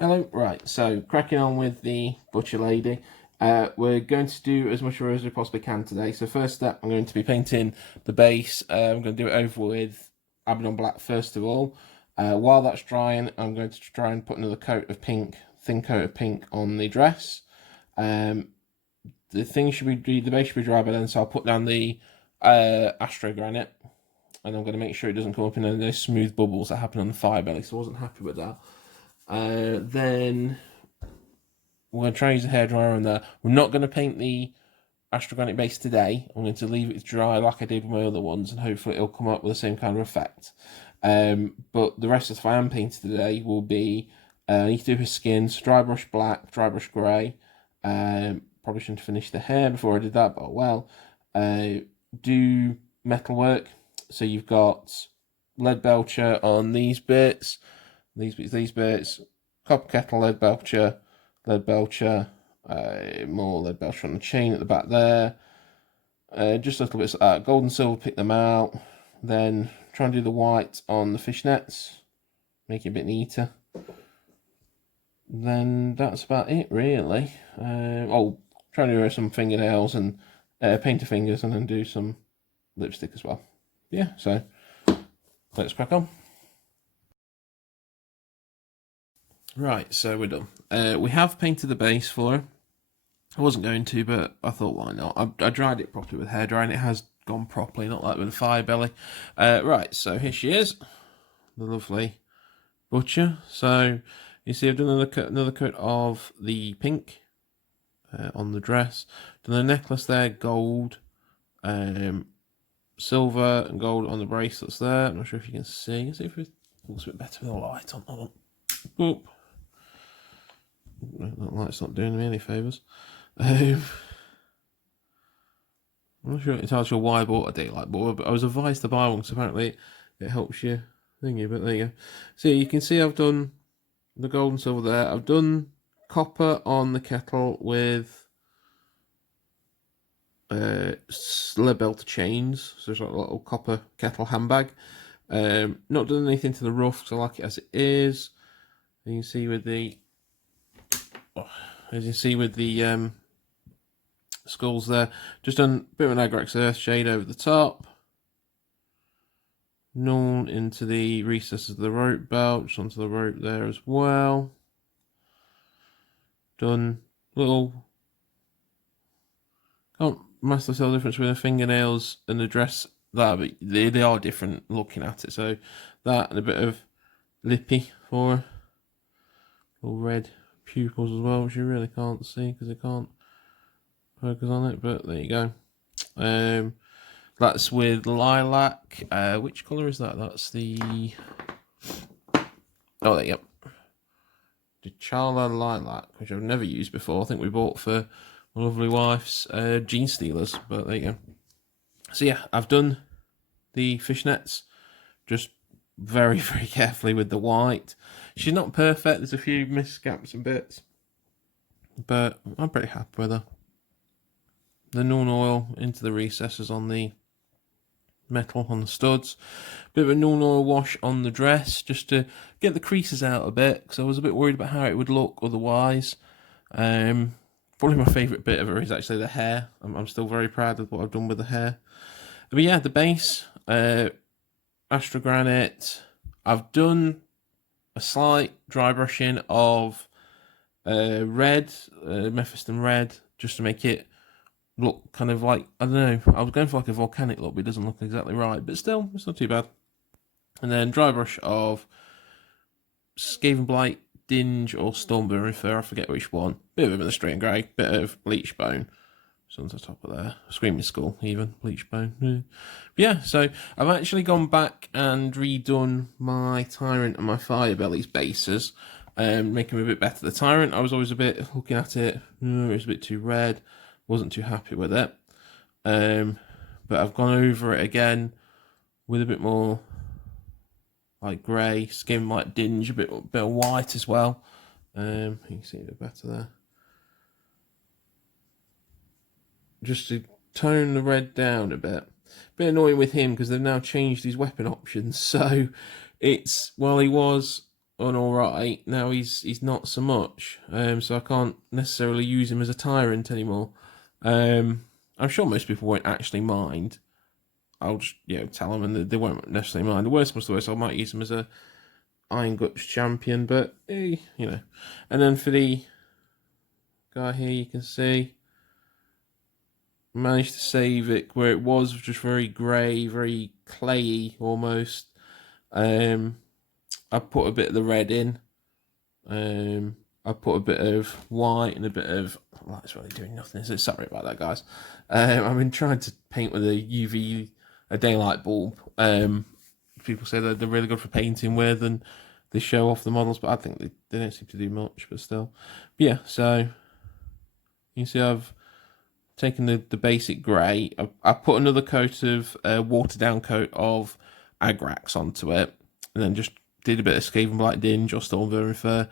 Hello, right, so cracking on with the Butcher Lady. We're going to do as much as we possibly can today. So first step, I'm going to be painting the base. I'm going to do it over with Abaddon Black first of all. While that's drying, I'm going to try and put another coat of pink, thin coat of pink on the dress. The base should be dry by then, so I'll put down the Astro Granite. And I'm going to make sure it doesn't come up in those smooth bubbles that happen on the Firebelly, so I wasn't happy with that. Then we're going to try and use a hairdryer on there. We're not going to paint the Astrogranite base today. I'm going to leave it dry like I did with my other ones, and hopefully it'll come up with the same kind of effect. But the rest of the I am painting today will be, I need to do his skin, so dry brush black, dry brush grey. Probably shouldn't have finished the hair before I did that, but well. Do metalwork. So you've got lead belcher on these bits, these bits, copper kettle, lead belcher, more lead belcher on the chain at the back there. Just little bits of that. Gold and silver, pick them out. Then try and do the white on the fishnets, make it a bit neater. Then that's about it, really. Try and do some fingernails and paint the fingers, and then do some lipstick as well. Yeah, so let's crack on. Right, so we're done. We have painted the base for her. I wasn't going to, but I thought, why not? I dried it properly with hairdryer, and it has gone properly, not like with a Firebelly. Right, so here she is, the lovely Butcher. So you see, I've done another coat of the pink on the dress. Done the necklace there, gold, silver and gold on the bracelets there. I'm not sure if you can see. Let's see if it looks a bit better with the light on. Hold on. Oop. That light's not doing me any favours. I'm not sure entirely sure why I bought a daylight bulb, but I was advised to buy one because apparently it helps you thingy, but there you go. So you can see I've done the gold and silver there. I've done copper on the kettle with lead belt chains, so it's like a little copper kettle handbag. Not done anything to the ruff because I like it as it is. You can see with the skulls there. Just done a bit of an Agrax Earth shade over the top. Null into the recesses of the rope belt, just onto the rope there as well. Done little. Can't master tell the difference between the fingernails and the dress there, but they are different looking at it. So that and a bit of lippy for little red pupils as well, which you really can't see because I can't focus on it, but there you go. That's with lilac. Which colour is that? That's the... Oh, there you go. Dechala lilac, which I've never used before. I think we bought for my lovely wife's jean stealers, but there you go. So yeah, I've done the fishnets just very, very carefully with the white. She's not perfect. There's a few miscaps and bits, but I'm pretty happy with her. The Null oil into the recesses on the metal on the studs. Bit of a Null oil wash on the dress just to get the creases out a bit because I was a bit worried about how it would look otherwise. Probably my favourite bit of her is actually the hair. I'm still very proud of what I've done with the hair. But yeah, the base, Astrogranite. I've done a slight dry brushing of red, Mephiston red, just to make it look kind of like, I don't know, I was going for like a volcanic look, but it doesn't look exactly right, but still, it's not too bad. And then dry brush of Skaven Blight, Dinge, or Stormburn Fur, I forget which one. Bit of a Street and Grey, bit of Bleach Bone. So on the top of there, Screaming Skull, even, Bleach Bone. Yeah, so I've actually gone back and redone my Tyrant and my Firebellies bases, making them a bit better. The Tyrant, I was always a bit looking at it, it was a bit too red. Wasn't too happy with it, but I've gone over it again with a bit more like grey skin, like dinge, a bit of white as well. You can see a bit better there, just to tone the red down a bit. Bit annoying with him because they've now changed his weapon options, so it's, well, he was an alright. Now he's not so much. So I can't necessarily use him as a Tyrant anymore. I'm sure most people won't actually mind. I'll just tell them, and they won't necessarily mind. The worst comes to worst, I might use him as a Iron Guts champion, but And then for the guy here, you can see managed to save it where it was just very grey, very clayey almost. I put a bit of the red in. I put a bit of white and a bit of... Well, that's really doing nothing, so sorry about that, guys. I've been trying to paint with a daylight bulb. People say that they're really good for painting with, and they show off the models, but I think they don't seem to do much, but still. But yeah, so you can see I've taken the basic grey. I put another coat of watered down coat of Agrax onto it, and then just did a bit of Skaven Black Dinge or Storm Vermin Fur, a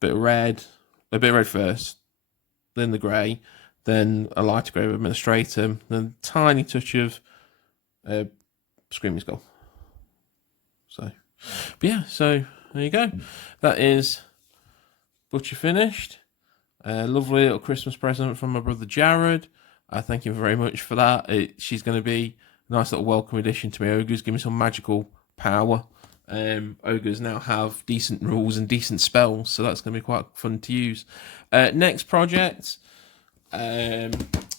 bit of red first, then the grey, then a lighter grey of Administratum, then a tiny touch of Screaming Skull. So, but yeah, so there you go. That is Butcher finished. Lovely little Christmas present from my brother Jared. I thank him very much for that. She's going to be a nice little welcome addition to my ogres. Give me some magical power. Ogres now have decent rules and decent spells, so that's going to be quite fun to use. Next project, I'm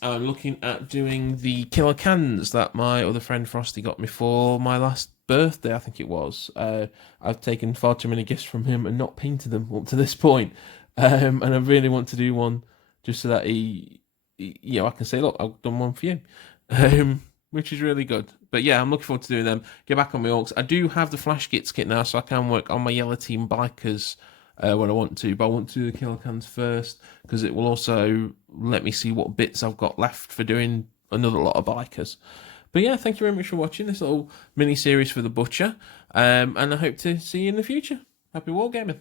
looking at doing the killer cans that my other friend Frosty got me for my last birthday, I think it was. I've taken far too many gifts from him and not painted them up to this point. And I really want to do one just so that I can say, look, I've done one for you, which is really good. But yeah, I'm looking forward to doing them. Get back on my orcs. I do have the Flash Gits kit now, so I can work on my Yellow Team Bikers when I want to. But I want to do the killer cans first, because it will also let me see what bits I've got left for doing another lot of Bikers. But yeah, thank you very much for watching this little mini-series for the Butcher. And I hope to see you in the future. Happy wargaming.